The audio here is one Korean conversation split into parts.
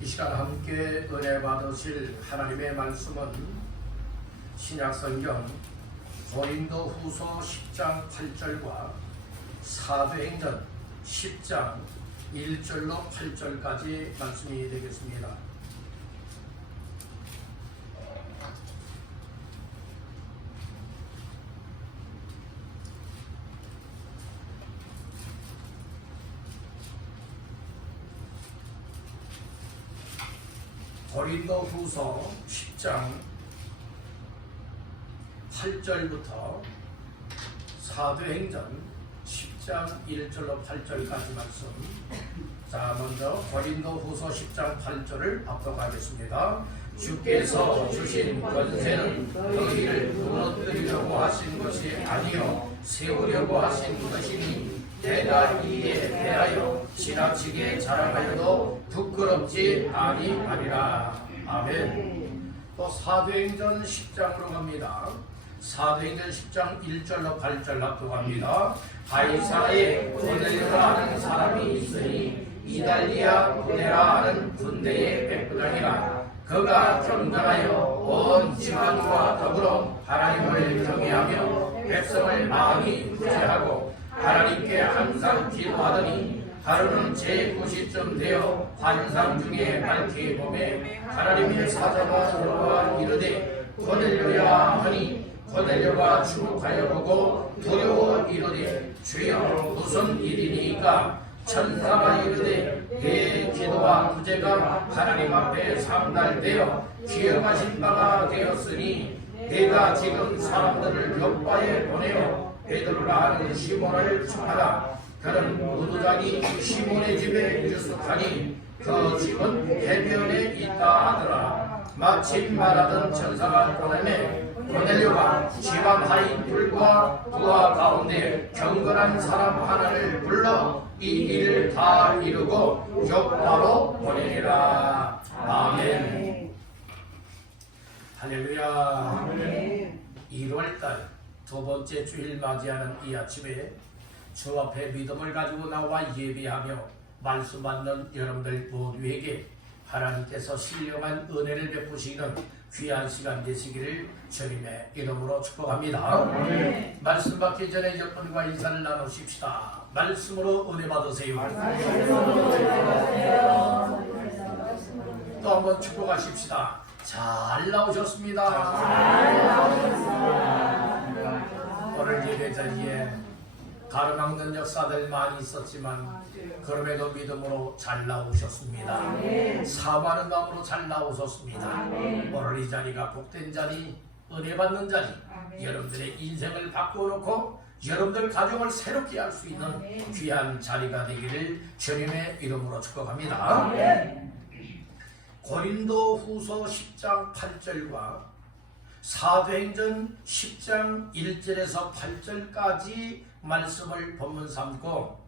이 시간 함께 은혜 받으실 하나님의 말씀은 신약성경 고린도후서 10장 8절과 사도행전 10장 1절로 8절까지 말씀이 되겠습니다. 고린도후서 10장 8절부터 사도행전 10장 1절로 8절까지 말씀. 자, 먼저 고린도후서 10장 8절을 합독하겠습니다. 주께서 주신 권세는 너희를 무너뜨리려고 하신 것이 아니요 세우려고 하신 것이니 내가 이에 대하여 지나치게 자랑하여도 부끄럽지 아니하리라. 아멘. 또 사도행전 10장으로 갑니다. 사도행전 10장 1절로 8절 합독합니다. 가이사라에 고넬료라 하는 사람이 있으니 이달리아 고넬라 하는 군대의 백부장이라. 그가 경건하여 온 지방과 더불어 하나님을 경외하며 백성을 마음이 구제하고 하나님께 항상 기도하더니 하루는 제9시쯤 되어 환상 중에 밝히 보매 하나님의 사자가 들어와 이르되 고넬료야 하니 고넬료가 주목하여 보고 두려워 이르되 주여 무슨 일이니까? 천사가 이르되 내 기도와 구제가 하나님 앞에 상달되어 기억하신 바가 되었으니 내가 지금 사람들을 요바에 보내어 베드로라 하는 시몬을 청하라. 그는 무도장이 시몬의 집에 유숙하니 그 집은 해변에 있다 하더라. 마침 말하던 천사가 보내매 고넬료가 지방 하인 둘과 부하 가운데 경건한 사람 하나를 불러 이 일을 다 이루고 요바로 보내니라. 아멘. 할렐루야. 1월달 두 번째 주일 맞이하는 이 아침에 주 앞에 믿음을 가지고 나와 예배하며 말씀 받는 여러분들 모두에게 하나님께서 신령한 은혜를 베푸시는 귀한 시간 되시기를 주님의 이름으로 축복합니다. 말씀 받기 전에 여러분과 인사를 나누십시다. 말씀으로 은혜 받으세요. 또 한번 축복하십시다. 잘 나오셨습니다. 오늘 예배 자리에 가로막는 역사들 많이 있었지만 그럼에도 믿음으로 잘 나오셨습니다. 사모하는 마음으로 잘 나오셨습니다. 오늘 이 자리가 복된 자리, 은혜 받는 자리, 여러분들의 인생을 바꾸어놓고 여러분들 가정을 새롭게 할 수 있는 귀한 자리가 되기를 주님의 이름으로 축복합니다. 고린도후서 10장 8절과 사도행전 10장 1절에서 8절까지 말씀을 본문 삼고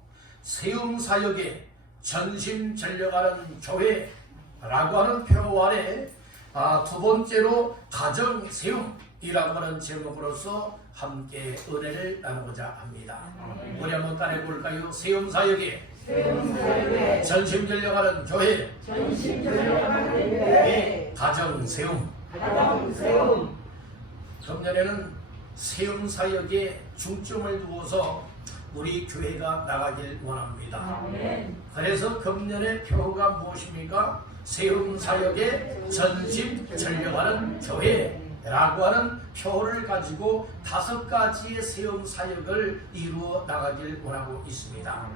세움사역에 전심전력하는 교회라고 하는 표 아래 두 번째로 가정세움이라고 하는 제목으로서 함께 은혜를 나누고자 합니다. 우리 한번 따라해볼까요? 세움사역에 전심전력하는 교회, 가정세움. 금년에는 세움사역에 중점을 두어서 우리 교회가 나가길 원합니다. 그래서 금년의 표가 무엇입니까? 세움사역에 전심전력하는 교회라고 하는 표를 가지고 5가지의 세움사역을 이루어 나가길 원하고 있습니다.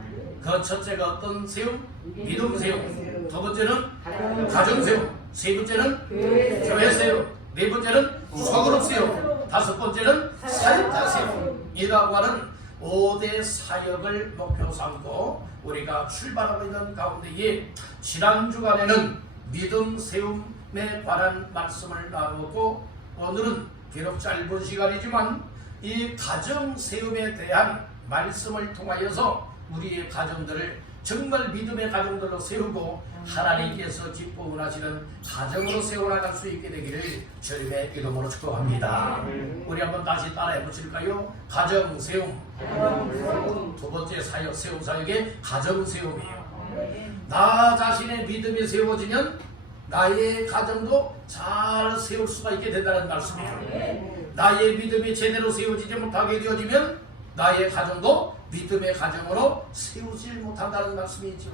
그 첫째가 어떤 세움? 믿음 세움. 두 번째는 가정 세움. 세 번째는 교회 세움. 네 번째는 소그룹 세움. 다섯 번째는 사역자 세움이라고 하는 5대 사역을 목표 삼고 우리가 출발하고 있는 가운데에 지난 주간에는 믿음 세움에 관한 말씀을 나누고 오늘은 비록 짧은 시간이지만 이 가정 세움에 대한 말씀을 통하여서 우리의 가정들을 정말 믿음의 가정들로 세우고 하나님께서 기뻐 원하시는 가정으로 세워나갈 수 있게 되기를 주님의 이름으로 축복합니다. 우리 한번 다시 따라해 보실까요? 가정 세움. 두 번째 사역, 세움 사역의 가정 세움이에요. 나 자신의 믿음이 세워지면 나의 가정도 잘 세울 수가 있게 된다는 말씀이에요. 나의 믿음이 제대로 세워지지 못하게 되어지면 나의 가정도 믿음의 가정으로 세우질 못한다는 말씀이죠.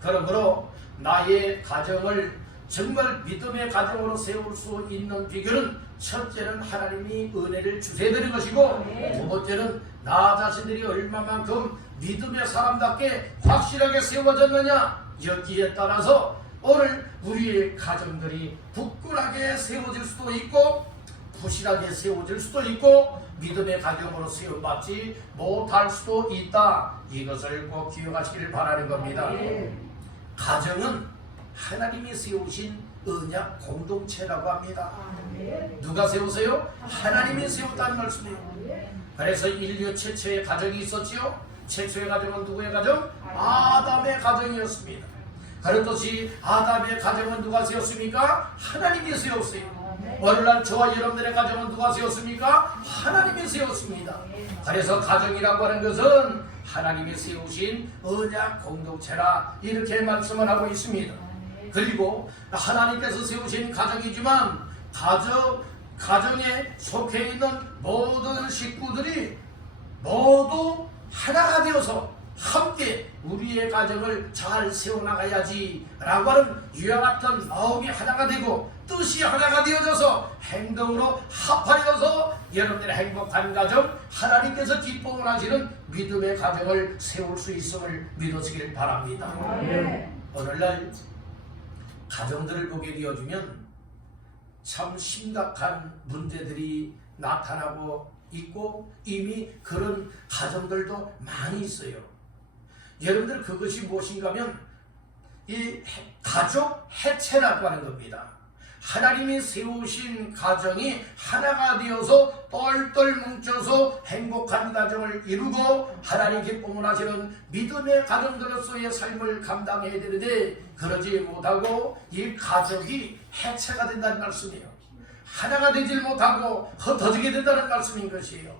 그러므로 나의 가정을 정말 믿음의 가정으로 세울 수 있는 비결은 첫째는 하나님이 은혜를 주셔야 되는 것이고, 두 번째는 나 자신들이 얼마만큼 믿음의 사람답게 확실하게 세워졌느냐, 여기에 따라서 오늘 우리의 가정들이 굳건하게 세워질 수도 있고 부실하게 세워질 수도 있고 믿음의 가정으로 세움받지 못할 수도 있다. 이것을 꼭 기억하시길 바라는 겁니다. 가정은 하나님이 세우신 언약 공동체라고 합니다. 누가 세우세요? 하나님이 세웠다는 말씀이에요. 그래서 인류 최초의 가정이 있었지요. 최초의 가정은 누구의 가정? 아담의 가정이었습니다. 그렇듯이 아담의 가정은 누가 세웠습니까? 하나님이 세웠어요. 오늘날 저와 여러분들의 가정은 누가 세웠습니까? 하나님이 세웠습니다. 그래서 가정이라고 하는 것은 하나님이 세우신 언약 공동체라 이렇게 말씀을 하고 있습니다. 그리고 하나님께서 세우신 가정이지만 가정에 속해 있는 모든 식구들이 모두 하나가 되어서 함께 우리의 가정을 잘 세워나가야지 라고 하는 이와 같은 마음이 하나가 되고 뜻이 하나가 되어져서 행동으로 합하여서 여러분들의 행복한 가정, 하나님께서 기뻐 하시는 믿음의 가정을 세울 수 있음을 믿으시길 바랍니다. 오늘날 가정들을 보게 되어주면 참 심각한 문제들이 나타나고 있고 이미 그런 가정들도 많이 있어요. 여러분들 그것이 무엇인가 하면 이 가족 해체라고 하는 겁니다. 하나님이 세우신 가정이 하나가 되어서 똘똘 뭉쳐서 행복한 가정을 이루고 하나님 기쁨을 하시는 믿음의 가정들로서의 삶을 감당해야 되는데 그러지 못하고 이 가족이 해체가 된다는 말씀이에요. 하나가 되질 못하고 흩어지게 된다는 말씀인 것이에요.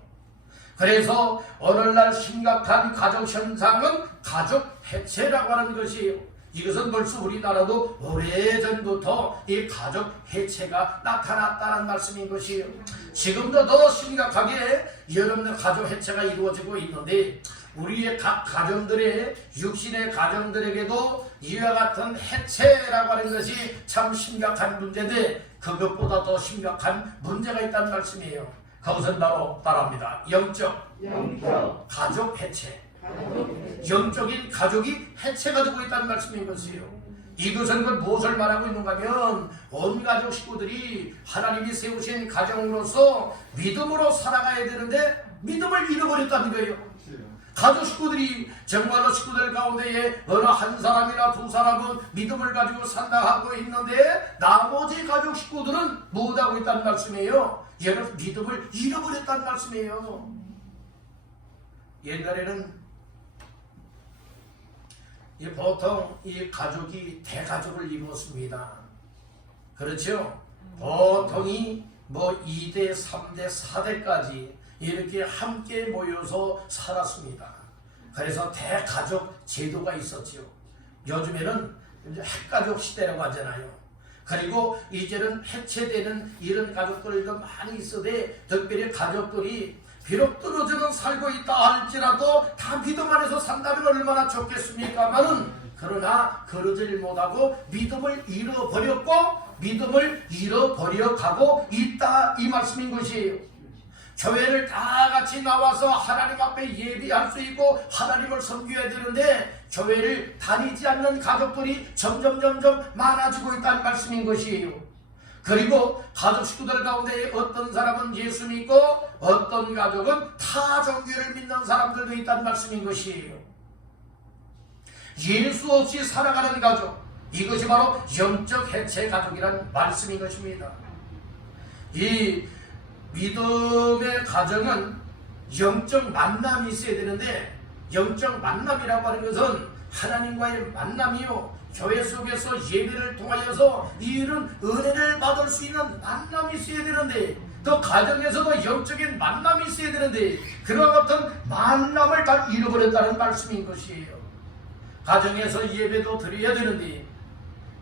그래서 오늘날 심각한 가족 현상은 가족 해체라고 하는 것이에요. 이것은 벌써 우리나라도 오래전부터 이 가족 해체가 나타났다는 말씀인 것이에요. 지금도 더 심각하게 여러분들 가족 해체가 이루어지고 있는데 우리의 각 가정들의 육신의 가정들에게도 이와 같은 해체라고 하는 것이 참 심각한 문제인데 그것보다 더 심각한 문제가 있다는 말씀이에요. 그것은 바로 따라합니다. 영적 가족 해체. 영적인 가족이 해체가 되고 있다는 말씀인 것이에요. 이것은 무엇을 말하고 있는가 하면 온 가족 식구들이 하나님이 세우신 가정으로서 믿음으로 살아가야 되는데 믿음을 잃어버렸다는 거예요. 가족 식구들이 정말로 식구들 가운데에 어느 한 사람이나 두 사람은 믿음을 가지고 산다 하고 있는데 나머지 가족 식구들은 못하고 있다는 말씀이에요. 얘는 믿음을 잃어버렸다는 말씀이에요. 옛날에는 보통 이 가족이 대가족을 이루었습니다. 그렇죠? 보통이 2대, 3대, 4대까지 이렇게 함께 모여서 살았습니다. 그래서 대가족 제도가 있었죠. 요즘에는 핵가족 시대라고 하잖아요. 그리고 이제는 해체되는 이런 가족들도 많이 있어도 특별히 가족들이 비록 떨어져는 살고 있다 할지라도 다 믿음 안에서 산다면 얼마나 좋겠습니까마는 그러나 그러질 못하고 믿음을 잃어버렸고 믿음을 잃어버려 가고 있다 이 말씀인 것이에요. 교회를 다 같이 나와서 하나님 앞에 예배할 수 있고 하나님을 섬겨야 되는데 교회를 다니지 않는 가족들이 점점 많아지고 있다는 말씀인 것이에요. 그리고 가족 식구들 가운데 어떤 사람은 예수 믿고 어떤 가족은 타 종교를 믿는 사람들도 있다는 말씀인 것이에요. 예수 없이 살아가는 가족, 이것이 바로 영적 해체 가족이라는 말씀인 것입니다. 이 믿음의 가정은 영적 만남이 있어야 되는데 영적 만남이라고 하는 것은 하나님과의 만남이요 교회 속에서 예배를 통하여서 이런 은혜를 받을 수 있는 만남이 있어야 되는데 또 가정에서도 영적인 만남이 있어야 되는데 그런 어떤 만남을 다 잃어버렸다는 말씀인 것이에요. 가정에서 예배도 드려야 되는데,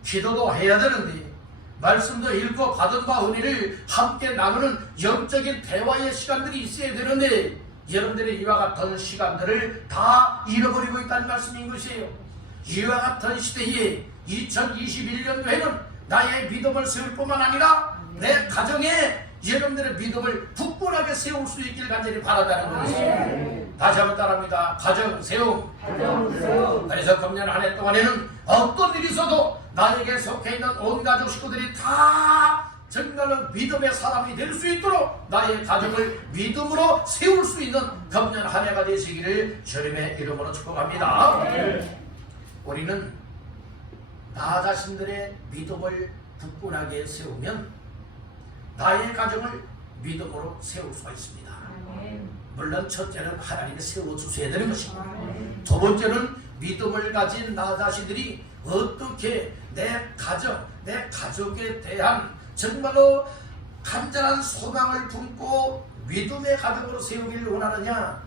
기도도 해야 되는데, 말씀도 읽고 받은 바 은혜를 함께 나누는 영적인 대화의 시간들이 있어야 되는데, 여러분들이 이와 같은 시간들을 다 잃어버리고 있다는 말씀인 것이에요. 이와 같은 시대에 2021년도에는 나의 믿음을 세울 뿐만 아니라 내 가정에 여러분들의 믿음을 굳건하게 세울 수 있길 간절히 바라다는 것이에요. 다시 한번 따라합니다. 가정 세움. 그래서 금년 한 해 동안에는 어떤 일이 있어도 나에게 속해 있는 온 가족 식구들이 다 정말로 믿음의 사람이 될 수 있도록 나의 가정을 믿음으로 세울 수 있는 금년 한 해가 되시기를 주님의 이름으로 축복합니다. 우리는 나 자신들의 믿음을 굳건하게 세우면 나의 가정을 믿음으로 세울 수가 있습니다. 물론 첫째는 하나님이 세워주셔야 되는 것입니다. 두 번째는 믿음을 가진 나 자신들이 어떻게 내 가정, 내 가족에 대한 정말로 간절한 소망을 품고 믿음의 가정으로 세우기를 원하느냐,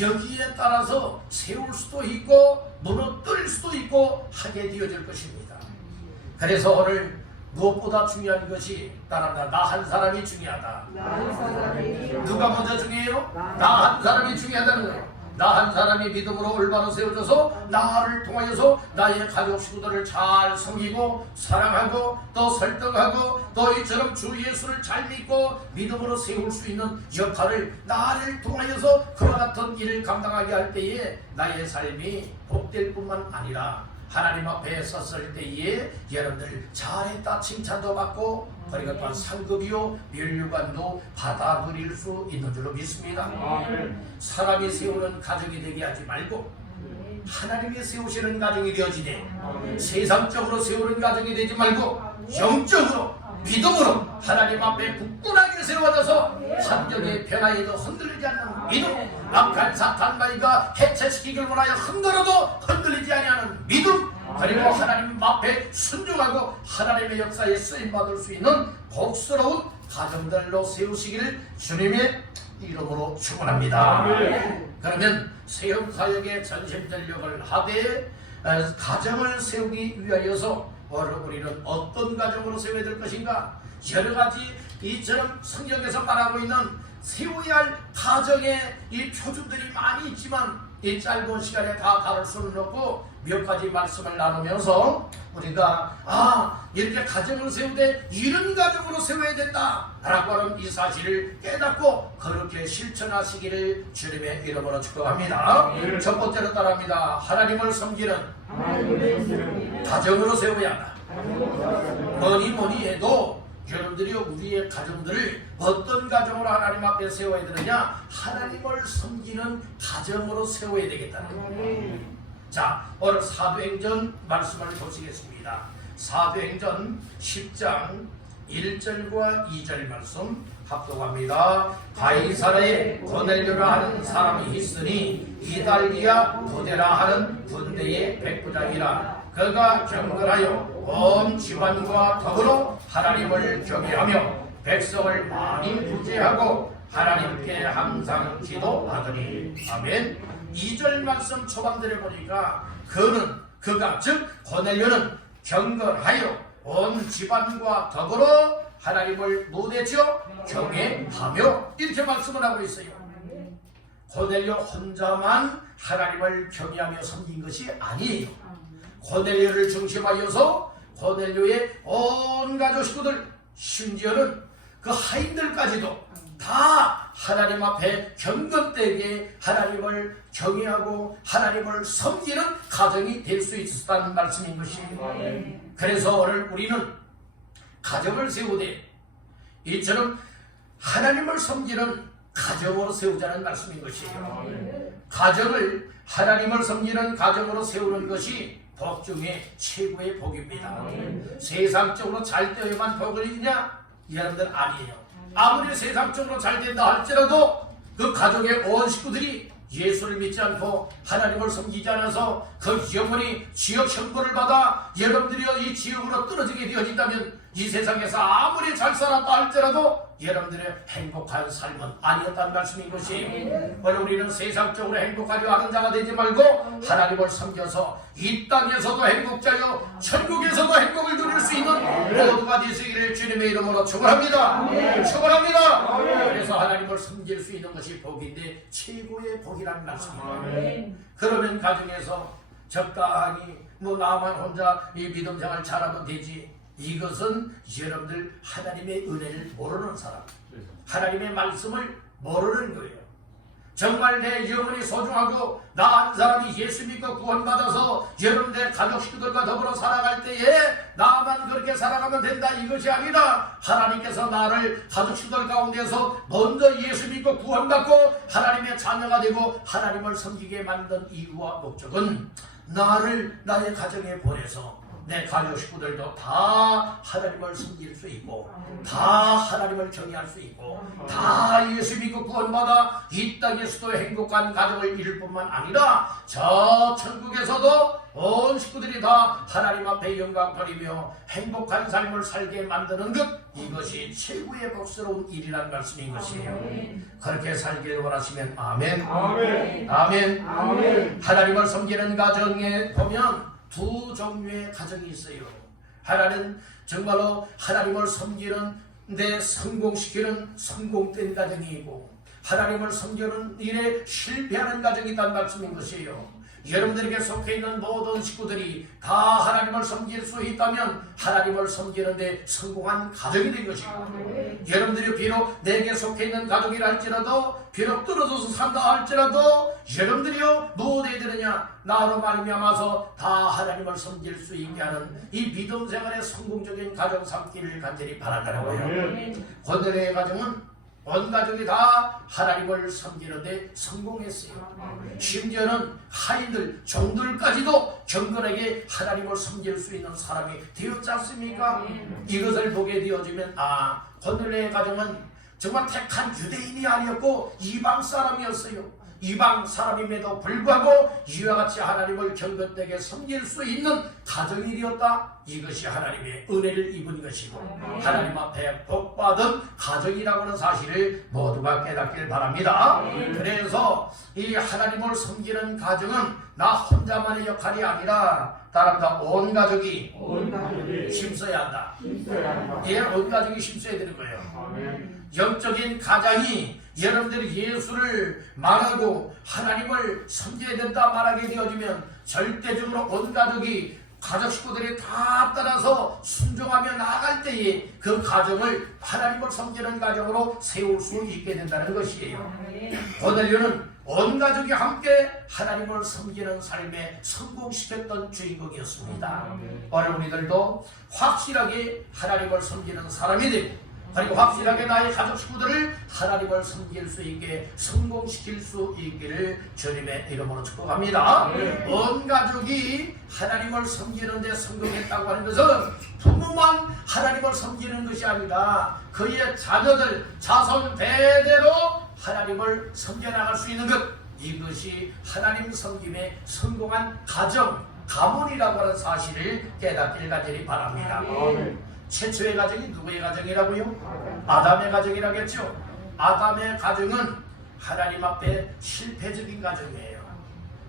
여기에 따라서 세울 수도 있고 무너뜨릴 수도 있고 하게 되어질 것입니다. 그래서 오늘 무엇보다 중요한 것이 따라합니다. 나 한 사람이 중요하다. 누가 먼저 중요해요? 나 한 사람이 중요하다는 거예요. 나 한 사람이 믿음으로 올바로 세워져서 나를 통하여서 나의 가족 식구들을 잘 섬기고 사랑하고 또 설득하고 또 이처럼 주 예수를 잘 믿고 믿음으로 세울 수 있는 역할을 나를 통하여서 그와 같은 일을 감당하게 할 때에 나의 삶이 복될 뿐만 아니라 하나님 앞에 섰을 때에 여러분들 잘했다 칭찬도 받고 그리고 또한 상급이요 면류관도 받아 누릴 수 있는 줄로 믿습니다. 사람이 세우는 가정이 되게 하지 말고 하나님이 세우시는 가정이 되어지되 세상적으로 세우는 가정이 되지 말고 영적으로 믿음으로 하나님 앞에 굳건하게 세워져서 환경의 변화에도 흔들리지 않는 믿음, 악한 사탄마이가 해체시키길 원하여 흔들어도 흔들리지 아니하는 믿음, 그리고 하나님 앞에 순종하고 하나님의 역사에 쓰임받을 수 있는 복스러운 가정들로 세우시기를 주님의 이름으로 축원합니다. 그러면 세움사역에 전심전력을 하되 가정을 세우기 위하여서 우리는 어떤 가정으로 세워야 될 것인가? 여러가지 이처럼 성경에서 말하고 있는 세워야 할 가정의 이 표준들이 많이 있지만 이 짧은 시간에 다 다룰 수는 없고 몇 가지 말씀을 나누면서 우리가 이렇게 가정을 세우되 이런 가정으로 세워야 된다 라고 하는 이 사실을 깨닫고 그렇게 실천하시기를 주님의 이름으로 축복합니다. 첫 번째로 따라합니다. 하나님을 섬기는 가정으로 세워야 한다. 뭐니 해도 여러분들이 우리의 가정들을 어떤 가정으로 하나님 앞에 세워야 되느냐? 하나님을 섬기는 가정으로 세워야 되겠다는 거예요. 자, 오늘 사도행전 말씀을 보시겠습니다. 사도행전 10장 1절과 2절 말씀 합독합니다. 가이사라에 고넬료라 하는 사람이 있으니 이달리아 부데라 하는 군대의 백부장이라. 그가 경건하여 온 집안과 더불어 하나님을 경외하며 백성을 많이 구제하고 하나님께 항상 기도하더니. 아멘. 2절 말씀 초반들에 보니까 그가 즉 고넬료는 경건하여 온 집안과 더불어 하나님을 무대지어 경외하며 이렇게 말씀을 하고 있어요. 고넬료 혼자만 하나님을 경외하며 섬긴 것이 아니에요. 고넬료를 중심하여서 고넬료의 온 가족 식구들, 심지어는 그 하인들까지도 다 하나님 앞에 경건되게 하나님을 경외하고 하나님을 섬기는 가정이 될 수 있었다는 말씀인 것이에요. 그래서 오늘 우리는 가정을 세우되 이처럼 하나님을 섬기는 가정으로 세우자는 말씀인 것이에요. 가정을 하나님을 섬기는 가정으로 세우는 것이 복 중에 최고의 복입니다. 세상적으로 잘 되어야만 복이냐? 여러분들 아니에요. 아무리 세상적으로 잘 된다 할지라도 그 가족의 온 식구들이 예수를 믿지 않고 하나님을 섬기지 않아서 그 영혼이 지옥 형벌을 받아 여러분들이 이 지옥으로 떨어지게 되어진다면 이 세상에서 아무리 잘 살았다 할지라도 여러분들의 행복한 삶은 아니었다는 말씀인 것이, 오늘 우리는 세상적으로 행복하려 하는 자가 되지 말고 하나님을 섬겨서 이 땅에서도 행복자요 천국에서도 행복을 누릴 수 있는 모두가 되시기를 주님의 이름으로 축원합니다. 축원합니다. 그래서 하나님을 섬길 수 있는 것이 복인데 최고의 복이라는 말씀입니다. 그러면 가정에서 적당히 나만 혼자 이 믿음 생활 잘하면 되지, 이것은 여러분들 하나님의 은혜를 모르는 사람, 하나님의 말씀을 모르는 거예요. 정말 내 영혼이 소중하고 나 한 사람이 예수 믿고 구원받아서 여러분들 가족 식구들과 더불어 살아갈 때에 나만 그렇게 살아가면 된다, 이것이 아니라 하나님께서 나를 가족 식구들 가운데서 먼저 예수 믿고 구원받고 하나님의 자녀가 되고 하나님을 섬기게 만든 이유와 목적은 나를 나의 가정에 보내서 내 가족 식구들도 다 하나님을 섬길 수 있고 다 하나님을 정의할 수 있고 다 예수 믿고 구원받아 이 땅에서도 행복한 가정을 이룰 뿐만 아니라 저 천국에서도 온 식구들이 다 하나님 앞에 영광 돌리며 행복한 삶을 살게 만드는 것, 이것이 최고의 복스러운 일이라는 말씀인 것이에요. 그렇게 살기를 원하시면 아멘. 아멘. 아멘. 아멘. 하나님을 섬기는 가정에 보면 두 종류의 가정이 있어요. 하나는 정말로 하나님을 섬기는 데 성공시키는 성공된 가정이 있고, 하나님을 섬기는 일에 실패하는 가정이 있다는 말씀인 것이에요. 여러분들에게 속해 있는 모든 식구들이 다 하나님을 섬길 수 있다면 하나님을 섬기는데 성공한 가정이 된 것이고, 여러분들이 비록 내게 속해 있는 가족이라 할지라도, 비록 떨어져서 산다 할지라도 여러분들이요 무엇에 되느냐, 나로 말미암아서 다 하나님을 섬길 수 있게 하는 이 믿음 생활의 성공적인 가정 삼기를 간절히 바란다고요. 오늘의 가정은 온 가족이 다 하나님을 섬기는데 성공했어요. 심지어는 하인들, 종들까지도 경건하게 하나님을 섬길 수 있는 사람이 되었지 않습니까? 이것을 보게 되어지면 오늘의 가정은 정말 택한 유대인이 아니었고 이방 사람이었어요. 이방 사람임에도 불구하고 이와 같이 하나님을 경건되게 섬길 수 있는 가정이 되었다. 이것이 하나님의 은혜를 입은 것이고 하나님 앞에 복받은 가정이라고 하는 사실을 모두가 깨닫길 바랍니다. 그래서 이 하나님을 섬기는 가정은 나 혼자만의 역할이 아니라 따라서 온 가족이 힘써야 한다. 예, 온 가족이 힘써야 되는 거예요. 영적인 가장이 여러분들이 예수를 말하고 하나님을 섬겨야 된다 말하게 되어지면 절대적으로 온 가족이, 가족 식구들이 다 따라서 순종하며 나아갈 때에 그 가정을 하나님을 섬기는 가정으로 세울 수 있게 된다는 것이에요. 고넬료는 온 가족이 함께 하나님을 섬기는 삶에 성공시켰던 주인공이었습니다. 오늘 우리들도 확실하게 하나님을 섬기는 사람이 되고, 그리고 확실하게 나의 가족 식구들을 하나님을 섬길 수 있게 성공시킬 수 있기를 주님의 이름으로 축복합니다. 온 가족이 하나님을 섬기는 데 성공했다고 하는 것은 부모만 하나님을 섬기는 것이 아니라 그의 자녀들, 자손 대대로 하나님을 섬겨나갈 수 있는 것, 이것이 하나님 섬김에 성공한 가정, 가문이라고 하는 사실을 깨닫기를 간절히 바랍니다. 최초의 가정이 누구의 가정이라고요? 아담의 가정이라겠죠. 아담의 가정은 하나님 앞에 실패적인 가정이에요.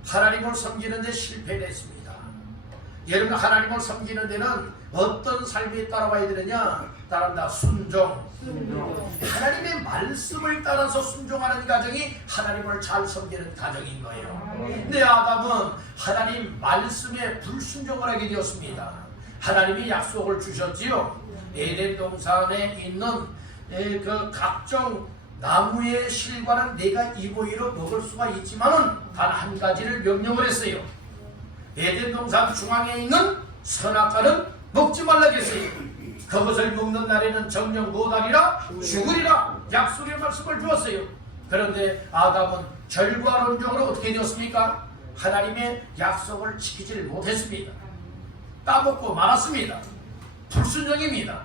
하나님을 섬기는 데 실패를 했습니다. 여러분, 하나님을 섬기는 데는 어떤 삶이 따라와야 되느냐? 따른다. 순종. 하나님의 말씀을 따라서 순종하는 가정이 하나님을 잘 섬기는 가정인 거예요. 근데 아담은 하나님 말씀에 불순종을 하게 되었습니다. 하나님이 약속을 주셨지요. 에덴 동산에 있는 그 각종 나무의 실과는 내가 이고이로 먹을 수가 있지만은 단 한 가지를 명령을 했어요. 에덴 동산 중앙에 있는 선악과는 먹지 말라 했어요. 그것을 먹는 날에는 정령 못하리라 죽으리라 약속의 말씀을 주었어요. 그런데 아담은 결과론적으로 어떻게 되었습니까? 하나님의 약속을 지키지 못했습니다. 따먹고 말았습니다. 불순종입니다.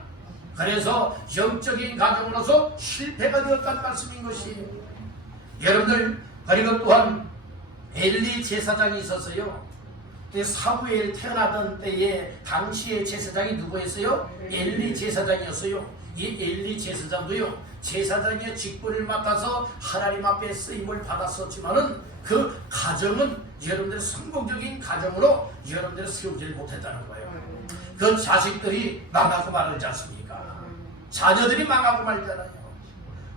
그래서 영적인 가정으로서 실패가 되었다는 말씀인 것이에요. 여러분들, 그리고 또한 엘리 제사장이 있었어요. 사무엘 태어나던 때에 당시의 제사장이 누구였어요? 엘리 제사장이었어요. 이 엘리 제사장도요, 제사장의 직분을 맡아서 하나님 앞에 쓰임을 받았었지만은 그 가정은 여러분들의 성공적인 가정으로 여러분들이 세우질 못했다는 거예요. 그 자식들이 망하고 말지 않습니까? 자녀들이 망하고 말잖아요.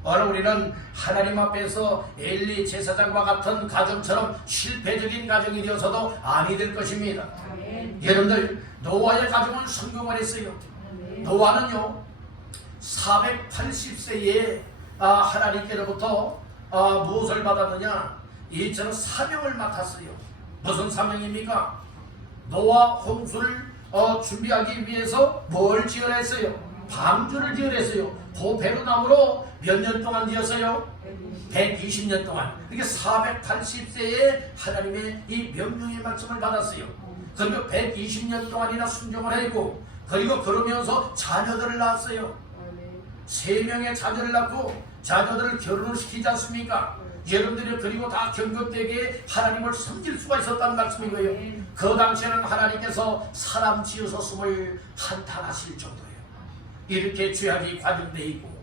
오늘 우리는 하나님 앞에서 엘리 제사장과 같은 가정처럼 실패적인 가정이 되어서도 아니 될 것입니다. 여러분들, 노아의 가정은 성공을 했어요. 노아는요 480세에 하나님께로부터 무엇을 받았느냐, 이처럼 사명을 맡았어요. 무슨 사명입니까? 노아 홍수를 준비하기 위해서 뭘 지어냈어요? 방주를 지어냈어요. 그 배로나무로 몇 년 동안 지었어요? 120년 동안. 그게 480세에 하나님의 이 명령의 말씀을 받았어요. 그리고 120년 동안이나 순종을 했고, 그리고 그러면서 자녀들을 낳았어요. 3명의 자녀를 낳고 자녀들을 결혼을 시키지 않습니까? 여러분들이 그리고 다 경건되게 하나님을 섬길 수가 있었다는 말씀인 거예요. 그 당시에는 하나님께서 사람 지어서 숨을 한탄하실 정도예요. 이렇게 죄악이 관영되어 있고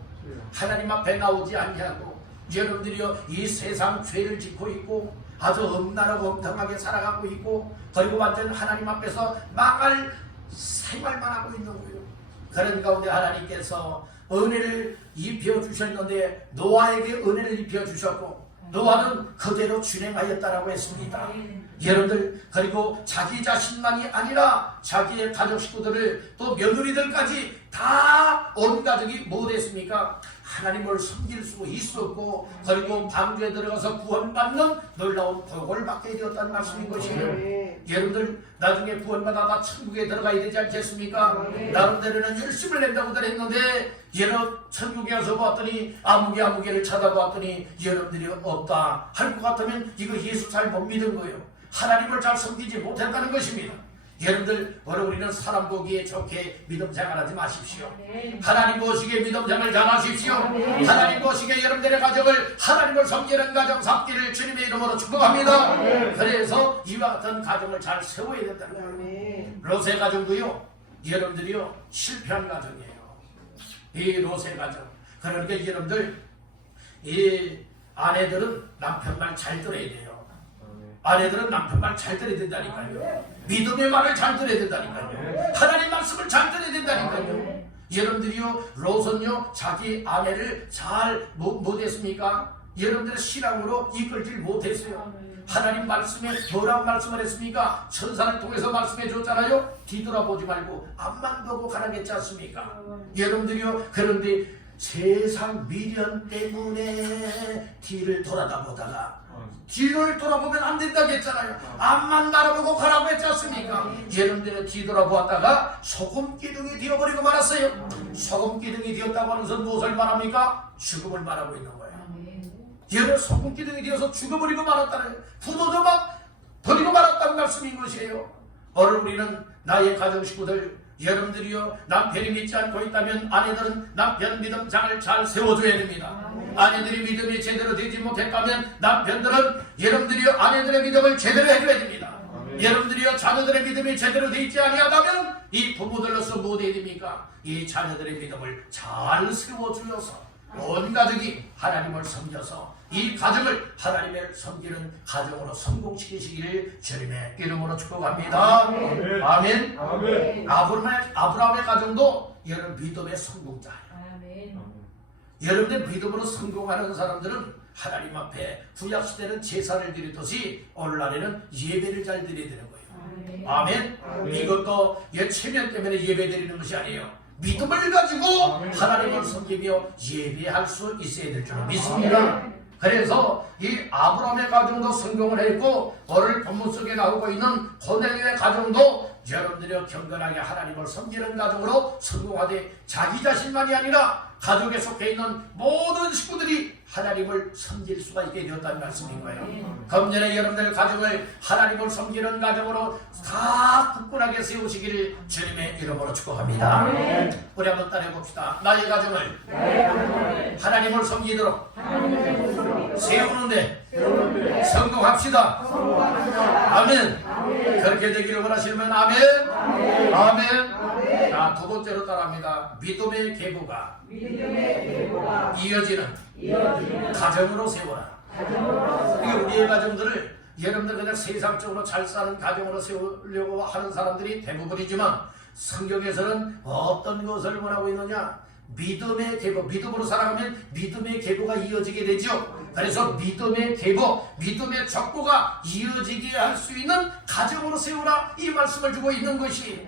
하나님 앞에 나오지 아니하고 여러분들이요 이 세상 죄를 짓고 있고 아주 엄난하고 엉뚱하게 살아가고 있고, 그리고 완전 하나님 앞에서 망할 생활만 하고 있는 거예요. 그런 가운데 하나님께서 은혜를 입혀주셨는데 노아에게 은혜를 입혀주셨고 노아는 그대로 준행하였다라고 했습니다. 여러분들, 그리고 자기 자신만이 아니라 자기의 가족 식구들을 또 며느리들까지 다 온 가족이 뭐 됐습니까? 하나님을 섬길 수 있었고, 그리고 방주에 들어가서 구원받는 놀라운 복을 받게 되었다는 말씀인 것이에요. 여러분들, 나중에 구원받아가 천국에 들어가야 되지 않겠습니까? 나름대로는 열심을 낸다고들 했는데 여러 천국에 가서 봤더니 아무개를 찾아봤더니 여러분들이 없다 할 것 같으면 이거 예수 잘 못 믿은 거예요. 하나님을 잘 섬기지 못했다는 것입니다. 여러분들, 오늘 우리는 사람 보기에 좋게 믿음 생활하지 마십시오. 하나님 보시기에 믿음 생활 잘하십시오. 하나님 보시기에 여러분들의 가정을 하나님을 섬기는 가정 삼기를 주님의 이름으로 축복합니다. 그래서 이와 같은 가정을 잘 세워야 된다는 거예요. 롯의 가정도요, 여러분들이요 실패한 가정이에요. 이 롯의 가정. 그러니까 여러분들, 이 아내들은 남편 말 잘 들어야 돼요. 아내들은 남편 말 잘 들어야 된다니까요. 믿음의 말을 잘 들어야 된다니까요. 하나님 말씀을 잘 들어야 된다니까요. 여러분들이요 롯은요 자기 아내를 잘 못했습니까? 여러분들의 신앙으로 이끌질 못했어요. 하나님 말씀에 뭐라고 말씀을 했습니까? 천사를 통해서 말씀해 줬잖아요. 뒤돌아보지 말고 앞만 보고 가라겠지 않습니까? 여러분들이요, 그런데 세상 미련 때문에 뒤를 돌아다보다가 뒤를 돌아보면 안 된다고 했잖아요. 앞만 바라보고 가라고 했지 않습니까? 여러분들은 뒤돌아보았다가 소금 기둥이 되어버리고 말았어요. 소금 기둥이 되었다고 하는 것은 무엇을 말합니까? 죽음을 말하고 있는 거예요. 여러분, 소금 기둥이 되어서 죽어버리고 말았다는 거예요. 부도도 막 버리고 말았다는 말씀인 것이에요. 오늘 우리는 나의 가정 식구들, 여러분들이요 남편이 믿지 않고 있다면 아내들은 남편 믿음장을 잘 세워줘야 됩니다. 아내들이 믿음이 제대로 되지 못했다면 남편들은 여러분들이요 아내들의 믿음을 제대로 해줘야 됩니다. 여러분들이요 자녀들의 믿음이 제대로 되어 있지 아니하다면 이 부모들로서 뭐 해야 됩니까? 이 자녀들의 믿음을 잘 세워주어서 온 가족이 하나님을 섬겨서 이 가정을 하나님을 섬기는 가정으로 성공시키시기를 주님의 이름으로 축복합니다. 아멘. 아멘. 아멘. 아브라함의 가정도 여러분 믿음의 성공자예요. 아멘. 여러분들 믿음으로 성공하는 사람들은 하나님 앞에 구약시대는 제사를 드리듯이 오늘날에는 예배를 잘 드려야 되는 거예요. 아멘. 아멘. 이것도 체면 때문에 예배 드리는 것이 아니에요. 믿음을 가지고 하나님을 섬기며 예배할 수 있어야 될 줄 믿습니다. 그래서 이 아브라함의 가정도 성공을 했고, 오늘 본문 속에 나오고 있는 고넬료의 가정도 여러분들이 경건하게 하나님을 섬기는 가정으로 성공하되 자기 자신만이 아니라 가족에 속해 있는 모든 식구들이 하나님을 섬길 수가 있게 되었다는 말씀인 거예요. 금년에 여러분들 가정을 하나님을 섬기는 가정으로 다 굳건하게 세우시기를 주님의 이름으로 축복합니다. 우리 한번 따라해 봅시다. 나의 가정을 하나님을 섬기도록 세우는데 성공합시다. 아멘. 그렇게 되기를 원하시면 아멘. 아멘. 자, 두 번째로 따라합니다. 믿음의 계보가 이어지는 가정으로 세워라. 이게 우리의 가정들을 여러분들 그냥 세상적으로 잘 사는 가정으로 세우려고 하는 사람들이 대부분이지만 성경에서는 어떤 것을 원하고 있느냐? 믿음의 계보, 믿음으로 살아가면 믿음의 계보가 이어지게 되죠. 그래서 믿음의 계보, 믿음의 족보가 이어지게 할 수 있는 가정으로 세우라, 이 말씀을 주고 있는 것이.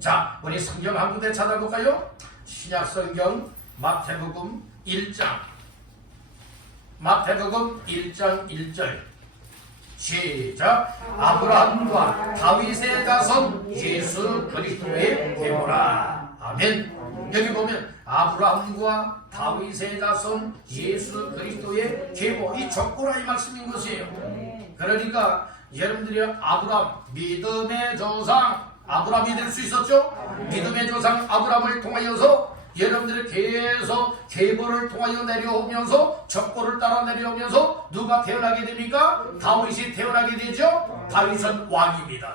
자, 우리 성경 한 군데 찾아볼까요? 신약성경 마태복음 1장 1절 시작. 아브라함과 다윗의 자손 예수 그리스도의 계보라. 아멘. 여기 보면 아브라함과 다윗의 자손 예수 그리스도의 계보, 이 족보라 이 말씀인 것이에요. 그러니까 여러분들이 아브라함, 믿음의 조상 아브라함이 될 수 있었죠. 믿음의 조상 아브라함을 통하여서 여러분들이 계속 계보를 통하여 내려오면서 족보를 따라 내려오면서 누가 태어나게 됩니까? 다윗이 태어나게 되죠. 다윗은 왕입니다.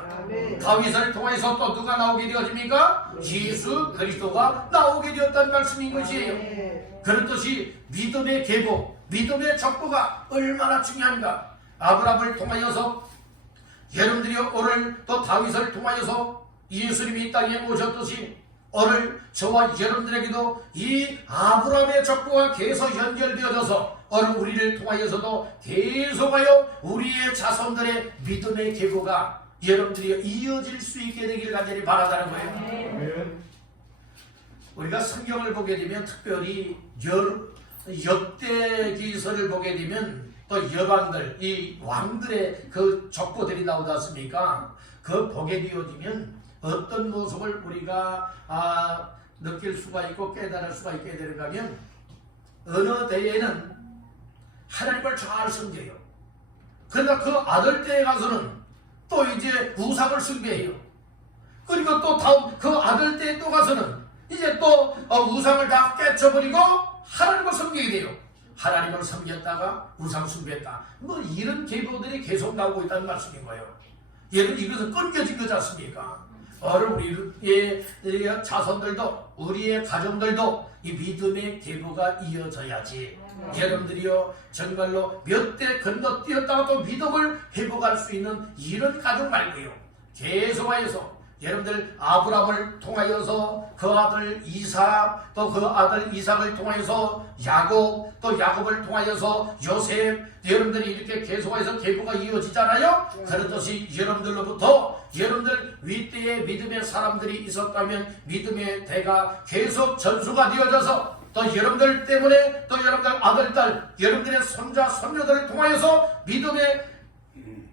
다윗을 통해서 또 누가 나오게 되어집니까? 예수 그리스도가 나오게 되었다는 말씀인 것이에요. 그렇듯이 믿음의 계보, 믿음의 족보가 얼마나 중요한가. 아브라함을 통하여서 여러분들이 오늘 또 다윗을 통하여서 예수님이 이 땅에 오셨듯이 오늘 저와 여러분들에게도 이 아브라함의 족보가 계속 연결되어져서 오늘 우리를 통하여서도 계속하여 우리의 자손들의 믿음의 계보가 여러분들이 이어질 수 있게 되기를 간절히 바라다는 거예요. 우리가 성경을 보게 되면 특별히 역대기서를 보게 되면 또 여왕들, 이 왕들의 그 족보들이 나오지 않습니까? 그 보게 되어지면 어떤 모습을 우리가 느낄 수가 있고 깨달을 수가 있게 되는가 하면 어느 때에는 하나님을 잘 섬겨요. 그러나 그 아들 때에 가서는 또 이제 우상을 숭배해요. 그리고 또 다음 그 아들 때에 또 가서는 이제 또 우상을 다 깨쳐버리고 하나님을 섬기게 돼요. 하나님을 섬겼다가 우상 숭배했다. 뭐 이런 계보들이 계속 나오고 있다는 말씀인 거예요. 얘는 이것은 끊겨진 거지 않습니까? 우리의 자손들도 우리의 가정들도 이 믿음의 계보가 이어져야지. 여러분들이요 정말로 몇 대 건너뛰었다가 또 믿음을 회복할 수 있는 이런 가정 말고요. 계속하여서 여러분들 아브라함을 통하여서 그 아들 이삭, 또 그 아들 이삭을 통하여서 야곱, 또 야곱을 통하여서 요셉, 여러분들이 이렇게 계속해서 계보가 이어지잖아요. 그렇듯이 여러분들로부터 여러분들 윗대에 믿음의 사람들이 있었다면 믿음의 대가 계속 전수가 되어져서 또 여러분들 때문에 또 여러분들 아들딸, 여러분들의 손자, 손녀들을 통하여서 믿음의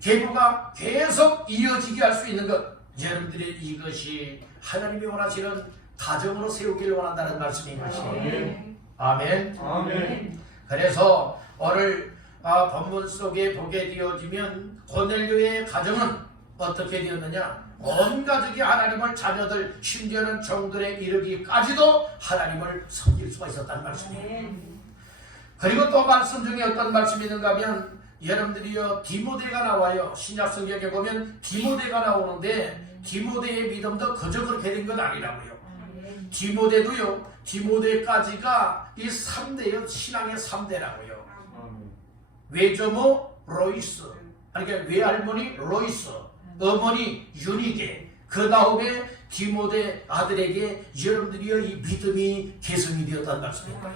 계보가 계속 이어지게 할 수 있는 것, 여러분들의 이것이 하나님이 원하시는 가정으로 세우기를 원한다는 말씀인 것이에요. 아멘. 아멘. 그래서 오늘 본문 속에 보게 되어지면 고넬료의 가정은 어떻게 되었느냐? 온 가족이 하나님을 자녀들 심지어는 종들에 이르기까지도 하나님을 섬길 수가 있었다는 말씀이에요. 그리고 또 말씀 중에 어떤 말씀이 있는가 하면 여러분들이요 디모데가 나와요. 신약 성경에 보면 디모데가 나오는데 디모데의 믿음도 그저 그렇게 된 건 아니라고요. 디모데도요 디모데까지가 이 3대요 신앙의 3대라고요. 외조모 로이스, 그러니까 외할머니 로이스, 어머니 유니게, 그 다음에 디모데 아들에게 여러분들이요 이 믿음이 계승이 되었다는 말씀입니다.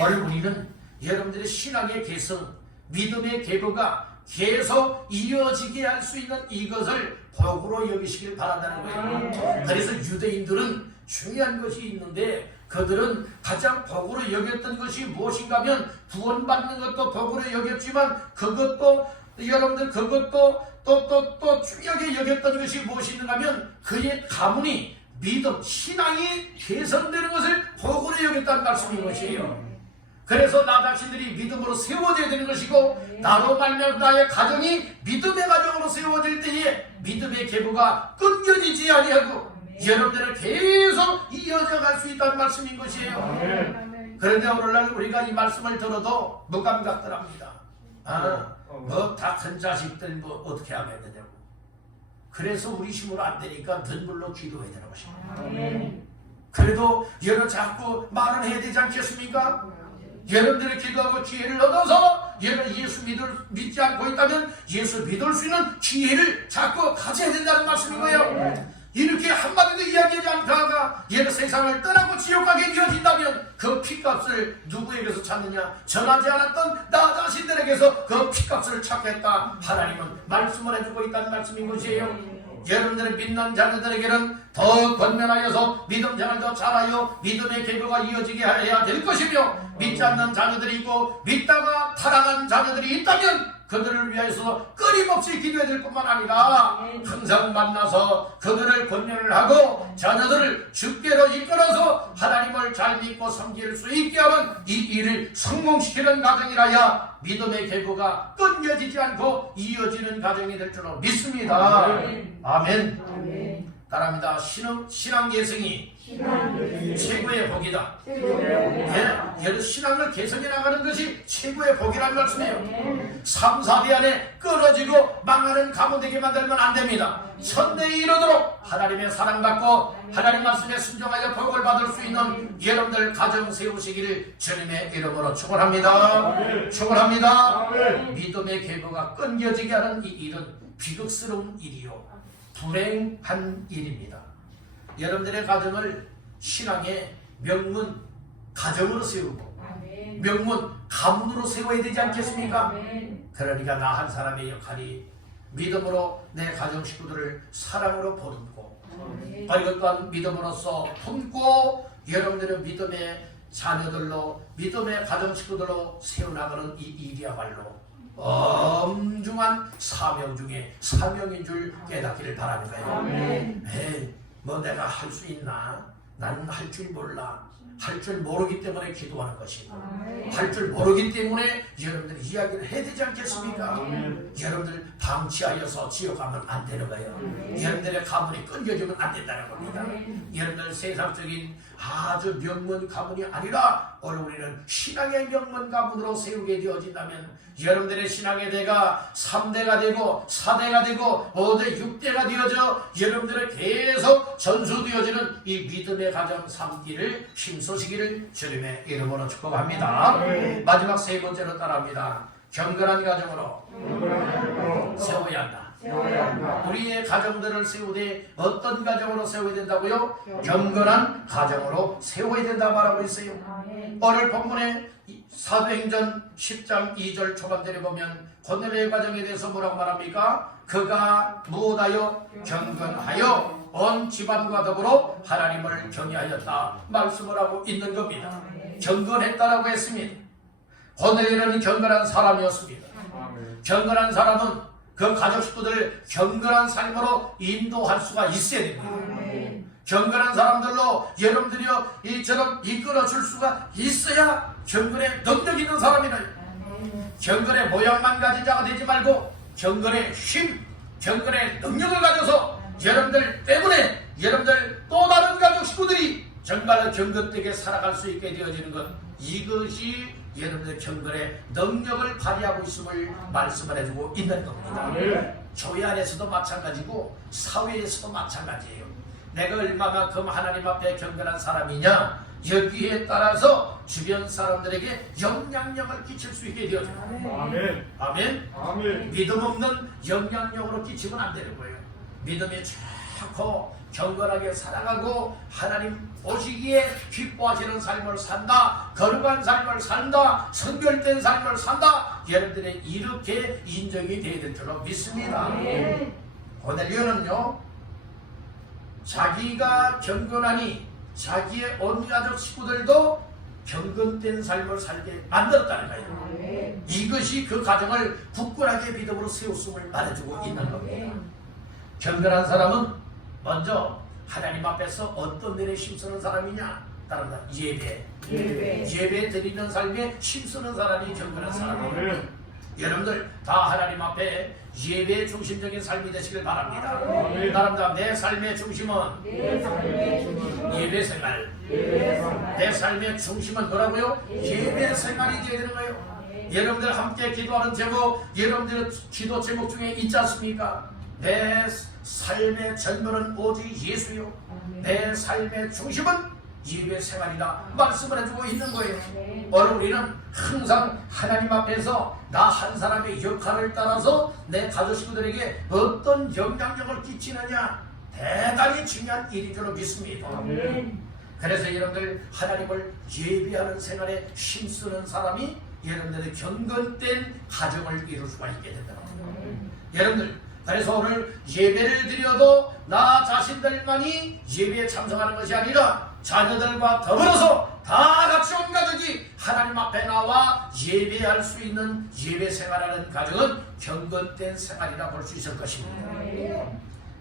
오늘 우리는 여러분들의 신앙의 계승, 믿음의 계보가 계속 이어지게 할 수 있는 이것을 복으로 여기시길 바란다는 거예요. 그래서 유대인들은 중요한 것이 있는데 그들은 가장 복으로 여겼던 것이 무엇인가 하면 구원받는 것도 복으로 여겼지만 그것도 여러분들 그것도 또 중요하게 여겼던 것이 무엇인가 하면 그의 가문이 믿음, 신앙이 개선되는 것을 복으로 여겼다는 말씀인 것이에요. 그래서 나 자신들이 믿음으로 세워져야 되는 것이고 나로 말미암아 나의 가정이 믿음의 가정으로 세워질 때에 믿음의 계보가 끊겨지지 아니하고 여러분들은 계속 이어져 갈 수 있다는 말씀인 것이에요. 그런데 오늘날 우리가 이 말씀을 들어도 무감각들합니다. 뭐 다 큰 자식들 뭐 어떻게 하면 되냐고. 그래서 우리 힘으로 안 되니까 눈물로 기도해야 되는 것입니다. 그래도 여러분 자꾸 말은 해야 되지 않겠습니까? 여러분들이 기도하고 기회를 얻어서 여러분 예수 믿지 않고 있다면 예수 믿을 수 있는 기회를 자꾸 가져야 된다는 말씀인 거예요. 이렇게 한마디도 이야기하지 않다가 여러분 세상을 떠나고 지옥 가게 이어진다면 그 피값을 누구에게서 찾느냐? 전하지 않았던 나 자신들에게서 그 피값을 찾겠다. 하나님은 말씀을 해주고 있다는 말씀인 것이에요. 여러분들의 믿는 자녀들에게는 더 권면하여서 믿음 생활 더 잘하여 믿음의 계보가 이어지게 해야 될 것이며, 믿지 않는 자녀들이 있고 믿다가 타락한 자녀들이 있다면 그들을 위해서 끊임없이 기도해야 될 뿐만 아니라 항상 만나서 그들을 권면을 하고 자녀들을 주께로 이끌어서 하나님을 잘 믿고 섬길 수 있게 하는 이 일을 성공시키는 가정이라야 믿음의 계보가 끊겨지지 않고 이어지는 가정이 될 줄로 믿습니다. 아멘. 따라합니다. 신앙 예승이 최고의 복이다. 예, 신앙을 개선해 나가는 것이 최고의 복이라는 말씀이에요. 3, 4대 안에 끊어지고 망하는 가문 되게 만들면 안 됩니다. 천대에 이르도록 하나님의 사랑받고 하나님 말씀에 순종하여 복을 받을 수 있는 여러분들 가정 세우시기를 주님의 이름으로 축원합니다. 축원합니다. 믿음의 계보가 끊겨지게 하는 이 일은 비극스러운 일이요, 불행한 일입니다. 여러분들의 가정을 신앙의 명문 가정으로 세우고 명문 가문으로 세워야 되지 않겠습니까? 그러니까 나 한 사람의 역할이 믿음으로 내 가정 식구들을 사랑으로 보듬고, 그리고 또한 믿음으로써 품고 여러분들의 믿음의 자녀들로 믿음의 가정 식구들로 세워나가는 이 일이야말로 엄중한 사명 중에 사명인 줄 깨닫기를 바랍니다. 에이, 뭐 내가 할 수 있나? 나는 할 줄 몰라. 할 줄 모르기 때문에 기도하는 것이고, 할 줄 모르기 때문에 여러분들이 이야기를 해야 되지 않겠습니까? 여러분들 방치하여서 지옥 가면 안 되는 거예요. 여러분들의 가문이 끊겨지면 안 된다는 겁니다. 여러분들 세상적인 아주 명문 가문이 아니라 오늘 우리는 신앙의 명문 가문으로 세우게 되어진다면 여러분들의 신앙의 대가 3대가 되고 4대가 되고 5대 6대가 되어져 여러분들의 계속 전수되어지는 이 믿음의 가정 삼기를 힘쓰시기를 주님의 이름으로 축복합니다. 마지막 세 번째로 따라합니다. 경건한 가정으로 세워야 한다. 우리의 가정들을 세우되 어떤 가정으로 세워야 된다고요? 경건한 가정으로 세워야 된다 말하고 있어요. 오늘 본문에 사도행전 10장 2절 초반절에 보면 고넬료의 가정에 대해서 뭐라고 말합니까? 그가 무엇하여 경건하여 온 집안과 더불어 하나님을 경외하였다 말씀을 하고 있는 겁니다. 경건했다라고 했습니다. 고넬료는 경건한 사람이었습니다. 경건한 사람은 그 가족 식구들을 경건한 삶으로 인도할 수가 있어야 됩니다. 경건한 사람들로 여러분들이요 이처럼 이끌어 줄 수가 있어야 경건의 능력 있는 사람이라요. 경건의 모양만 가진 자가 되지 말고 경건의 힘, 경건의 능력을 가져서 여러분들 때문에 여러분들 또 다른 가족 식구들이 정말 경건되게 살아갈 수 있게 되어지는 것, 이것이 여러분들 경건의 능력을 발휘하고 있음을 말씀을 해주고 있는 겁니다. 교회 안에서도 마찬가지고 사회에서도 마찬가지예요. 내가 얼마만큼 하나님 앞에 경건한 사람이냐, 여기에 따라서 주변 사람들에게 영향력을 끼칠 수 있게 되어져요. 아멘. 아멘. 아멘. 믿음 없는 영향력으로 끼치면 안 되는 거예요. 믿음이 좋고 경건하게 살아가고 하나님 오시기에 기뻐하시는 삶을 산다, 거룩한 삶을 산다, 선별된 삶을 산다, 여러분들의 이렇게 인정이 되어야 될 줄로 믿습니다. 고넬료는요 자기가 경건하니 자기의 온 가족 식구들도 경건된 삶을 살게 만들었다는 거예요. 이것이 그 가정을 굳건하게 믿음으로 세웠음을 말해주고 있는 겁니다. 경건한 사람은 먼저 하나님 앞에서 어떤 일에 힘쓰는 사람이냐? 따릅니다. 예배 드리는 삶에 힘쓰는 사람이 경건한 사람이에요. 여러분들 다 하나님 앞에 예배 중심적인 삶이 되시길 바랍니다. 따릅니다. 내 삶의 중심은 예배 생활. 내 삶의 중심은 뭐라고요? 예배 생활이 되어야 되는 거예요. 여러분들 함께 기도하는 제목, 여러분들 기도 제목 중에 있지 않습니까? 내 삶의 전부는 오직 예수요, 내 삶의 중심은 예배 생활이다 말씀을 해주고 있는 거예요. 오늘 우리는 항상 하나님 앞에서 나 한 사람의 역할을 따라서 내 가족 식구들에게 어떤 영향력을 끼치느냐, 대단히 중요한 일인 줄 믿습니다. 그래서 여러분들 하나님을 예배하는 생활에 힘쓰는 사람이 여러분들의 경건된 가정을 이룰 수가 있게 된다. 여러분들, 그래서 오늘 예배를 드려도 나 자신들만이 예배에 참석하는 것이 아니라 자녀들과 더불어서 다 같이 온 가족이 하나님 앞에 나와 예배할 수 있는 예배 생활하는 가정은 경건된 생활이라 볼 수 있을 것입니다.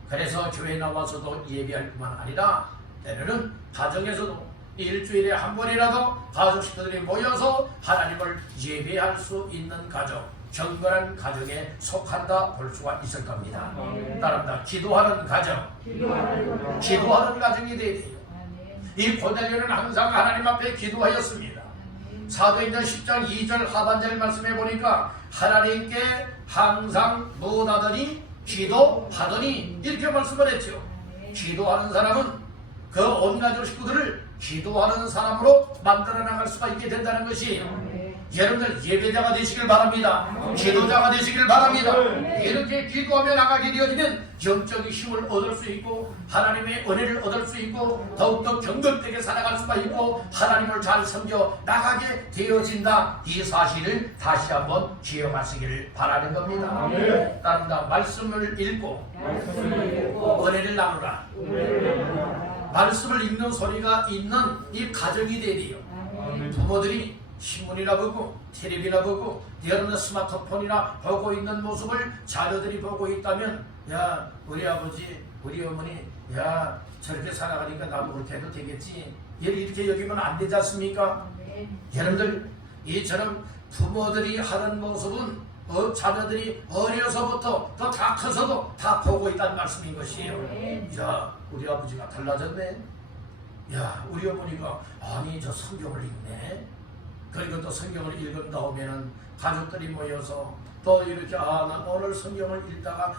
그래서 교회에 나와서도 예배할 뿐만 아니라 때로는 가정에서도 일주일에 한 번이라도 가족 식구들이 모여서 하나님을 예배할 수 있는 가정, 경건한 가정에 속한다 볼 수가 있을 겁니다. 따라합니다. 기도하는 가정, 기도하는 가정이 되어야 돼요. 이 고넬료는 항상 하나님 앞에 기도하였습니다. 사도행전 10장 2절 하반절 말씀해 보니까 하나님께 항상 무엇하더니 기도하더니 이렇게 말씀을 했죠. 기도하는 사람은 그 온 가족 식구들을 기도하는 사람으로 만들어 나갈 수가 있게 된다는 것이에요. 여러분들 예배자가 되시길 바랍니다. 기도자가 되시길 바랍니다. 이렇게 기도하며 나가게 되어지면 영적인 힘을 얻을 수 있고 하나님의 은혜를 얻을 수 있고 더욱더 경건되게 살아갈 수가 있고 하나님을 잘 섬겨 나가게 되어진다. 이 사실을 다시 한번 기억하시기를 바라는 겁니다. 따른다. 말씀을 읽고 은혜를 나누라. 말씀을 읽는 소리가 있는 이 가정이 되리요. 부모들이 신문이나 보고 텔레비나 보고 여러분 스마트폰이나 보고 있는 모습을 자녀들이 보고 있다면, 야 우리 아버지 우리 어머니 야 저렇게 살아가니까 나도 그렇게 해도 되겠지, 이렇게 여기면 안 되지 않습니까? 여러분들 이처럼 부모들이 하는 모습은 자녀들이 어려서부터 또 다 커서도 다 보고 있다는 말씀인 것이에요. 야 우리 아버지가 달라졌네, 야 우리 어머니가 아니 저 성경을 읽네, 그리고 또 성경을 읽은 다음에는 가족들이 모여서 또 이렇게 난 오늘 성경을 읽다가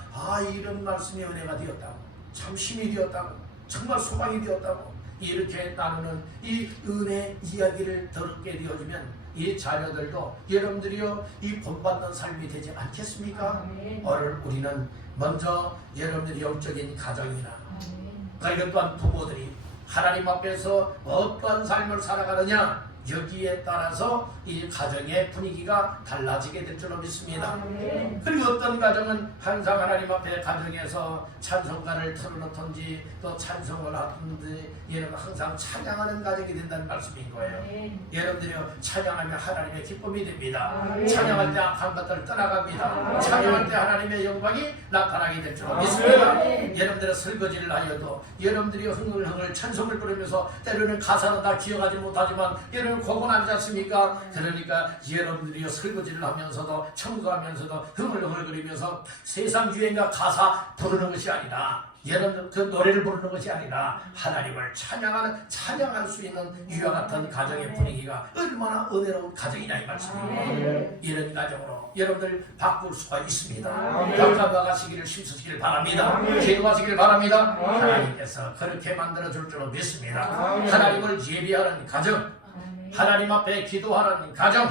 이런 말씀이 은혜가 되었다고, 참 힘이 되었다고, 정말 소망이 되었다고 이렇게 나누는 이 은혜 이야기를 듣게 되어지면 이 자녀들도 여러분들이요 이 본받는 삶이 되지 않겠습니까? 오늘 우리는 먼저 여러분들이 영적인 가정이나 그리고 또한 부모들이 하나님 앞에서 어떠한 삶을 살아가느냐, 여기에 따라서 이 가정의 분위기가 달라지게 될 줄로 믿습니다. 그리고 어떤 가정은 항상 하나님 앞에 가정에서 찬송가를 틀어놓든지 또 찬송을 하든지 여러분 항상 찬양하는 가정이 된다는 말씀인 거예요. 여러분들이 찬양하면 하나님의 기쁨이 됩니다. 찬양할 때 악한 것들을 떠나갑니다. 찬양할 때 하나님의 영광이 나타나게 될 줄로 믿습니다. 여러분들의 설거지를 하여도 여러분들이 흥얼흥얼 찬송을 부르면서 때로는 가사는 다 기억하지 못하지만 여러분 곡은 하지 않습니까? 그러니까 여러분들이 설거지를 하면서도 청소하면서도 흥얼흥얼거리면서 세상 유행과 가사 부르는 것이 아니라, 여러분 그 노래를 부르는 것이 아니라 하나님을 찬양할 수 있는 이와 같은 가정의 분위기가 얼마나 은혜로운 가정이냐 이 말씀이에요. 이런 가정으로 여러분들 바꿀 수가 있습니다. 바꿔가시기를 힘쓰시길 바랍니다. 기도하시길 바랍니다. 하나님께서 그렇게 만들어줄 줄로 믿습니다. 하나님을 예배하는 가정, 하나님 앞에 기도하는 가정,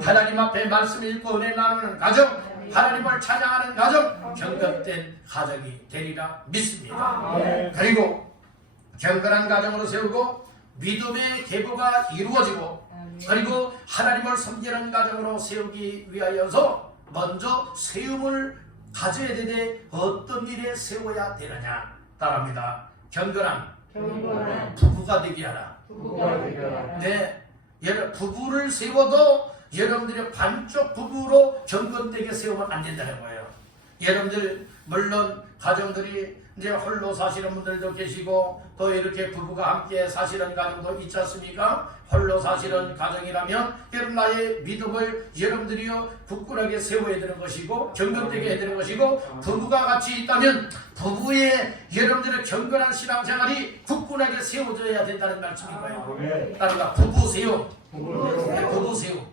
하나님 앞에 말씀 읽고 은혜 나누는 가정, 하나님을 찬양하는 가정, 경건된 가정이 되리라 믿습니다. 그리고 경건한 가정으로 세우고 믿음의 계보가 이루어지고 그리고 하나님을 섬기는 가정으로 세우기 위하여서 먼저 세움을 가져야 되되 어떤 일에 세워야 되느냐, 따라합니다. 경건한 부부가 되게 하라. 네, 부부를 세워도 여러분들이 반쪽 부부로 경건되게 세우면 안 된다는 거예요. 여러분들 물론 가정들이 이제 홀로 사시는 분들도 계시고 또 이렇게 부부가 함께 사시는 가정도 있지 않습니까? 홀로 사시는 가정이라면 여러분 나의 믿음을 여러분들이요 굳건하게 세워야 되는 것이고 경건되게 해야 되는 것이고, 부부가 같이 있다면 부부의 여러분들의 경건한 신앙생활이 굳건하게 세워져야 된다는 말씀인 거예요. 따라가 부부 세움, 부부 세움.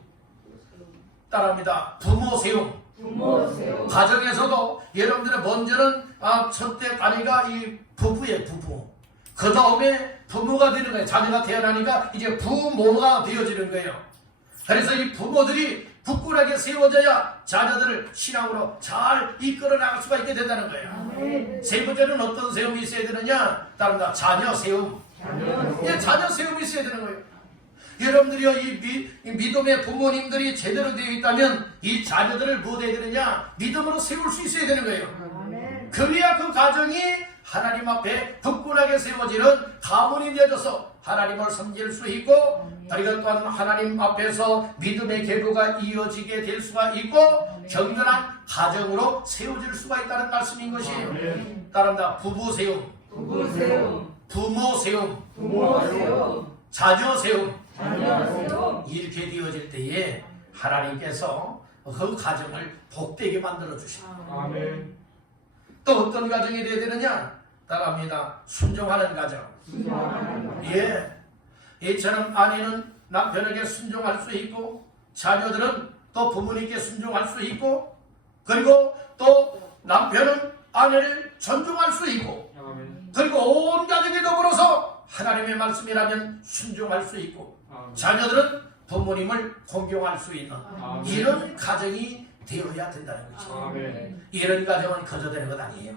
따라합니다. 부모 세움. 가정에서도 여러분들의 먼저는 첫째 단위가 이 부부예요. 부부. 그 다음에 부모가 되는 거예요. 자녀가 태어나니까 이제 부모가 되어지는 거예요. 그래서 이 부모들이 굳건하게 세워져야 자녀들을 신앙으로 잘 이끌어 나갈 수가 있게 된다는 거예요. 세 번째는 어떤 세움이 있어야 되느냐? 다릅니다. 자녀 세움. 자녀 세움이 있어야 되는 거예요. 여러분들이요, 이 믿음의 부모님들이 제대로 되어 있다면 이 자녀들을 뭐 해야 되느냐? 믿음으로 세울 수 있어야 되는 거예요. 그래야 그 가정이 하나님 앞에 굳건하게 세워지는 가문이 되어져서 하나님을 섬길 수 있고, 그리고 또한 하나님 앞에서 믿음의 계보가 이어지게 될 수가 있고, 격렬한 가정으로 세워질 수가 있다는 말씀인 것이에요. 따릅니다. 부부 세움, 부모 세움, 자녀 세움. 이렇게 되어질 때에 하나님께서 그 가정을 복되게 만들어 주십니다. 또 어떤 가정이 되어야 되느냐? 따라합니다. 순종하는 가정. 이처럼 아내는 남편에게 순종할 수 있고, 자녀들은 또 부모님께 순종할 수 있고, 그리고 또 남편은 아내를 존중할 수 있고, 그리고 온 가족이 더불어서 하나님의 말씀이라면 순종할 수 있고, 자녀들은 부모님을 존경할 수 있는 이런 가정이 되어야 된다는 거죠. 이런 가정은 거저되는 것 아니에요.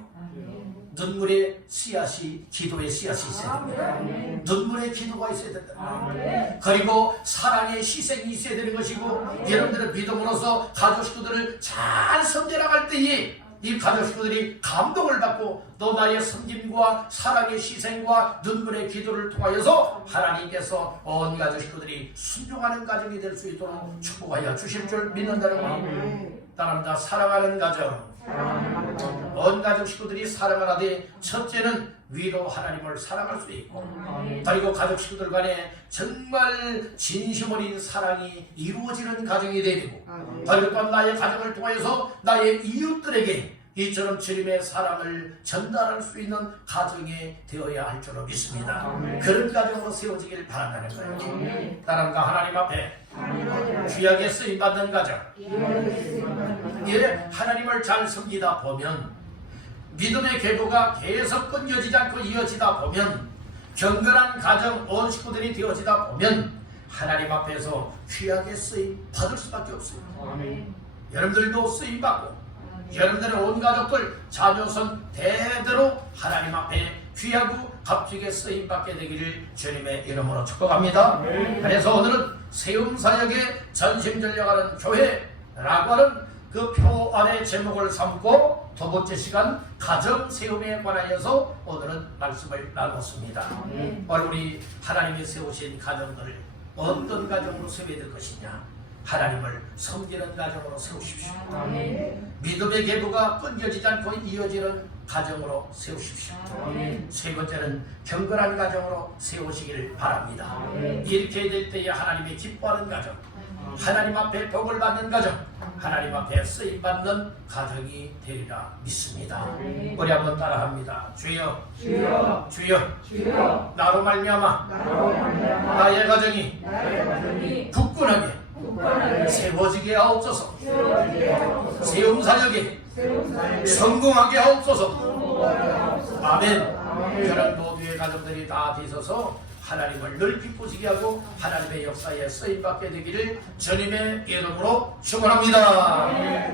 눈물의 씨앗이, 기도의 씨앗이 있어야 됩니다. 눈물의 기도가 있어야 된다. 그리고 사랑의 희생이 있어야 되는 것이고, 여러분들의 믿음으로서 가족 식구들을 잘 섬겨나갈 때에 이 가족 식구들이 감동을 받고, 또 나의 섬김과 사랑의 희생과 눈물의 기도를 통하여서 하나님께서 온 가족 식구들이 순종하는 가정이 될 수 있도록 축복하여 주실 줄 믿는다는 것. 따릅니다. 사랑하는 가정. 온 가족 식구들이 사랑하되, 첫째는 위로 하나님을 사랑할 수 있고, 그리고 가족 식구들 간에 정말 진심 어린 사랑이 이루어지는 가정이 되고, 그리고 또 나의 가정을 통해서 나의 이웃들에게 이처럼 주님의 사랑을 전달할 수 있는 가정이 되어야 할 줄로 믿습니다. 그런 가정으로 세워지길 바란다는 거예요. 따라합니다. 하나님 앞에 귀하게 쓰임받는 가정. 하나님을 잘 섬기다 보면, 믿음의 계보가 계속 끊겨지지 않고 이어지다 보면, 격렬한 가정, 온 식구들이 되어지다 보면 하나님 앞에서 귀하게 쓰임 받을 수밖에 없어요. 여러분들도 쓰임 받고, 여러분들의 온 가족들, 자녀선 대대로 하나님 앞에 귀하고 값지게 쓰임 받게 되기를 주님의 이름으로 축복합니다. 그래서 오늘은 세움사역에 전심전력하는 교회라고 하는 그 표 안에 제목을 삼고 두 번째 시간 가정 세움에 관하여서 오늘은 말씀을 나눴습니다. 오늘 우리 하나님이 세우신 가정들을 어떤 가정으로 세워야 될 것이냐? 하나님을 섬기는 가정으로 세우십시오. 믿음의 계보가 끊겨지지 않고 이어지는 가정으로 세우십시오. 세 번째는 경건한 가정으로 세우시기를 바랍니다. 이렇게 될 때에 하나님이 기뻐하는 가정, 하나님 앞에 복을 받는 가정, 하나님 앞에 쓰임받는 가정이 되리라 믿습니다. 우리 한번 따라합니다. 주여, 주여, 주여, 주여, 나로 말미암아 나의 가정이 굳건하게 세워지게 하옵소서. 세움사역에 성공하게 하옵소서. 아멘. 저런 모두의 가족들이 다 되셔서 하나님을 늘 기쁘시게 하고 하나님의 역사에 쓰임받게 되기를 주님의 이름으로 축원합니다.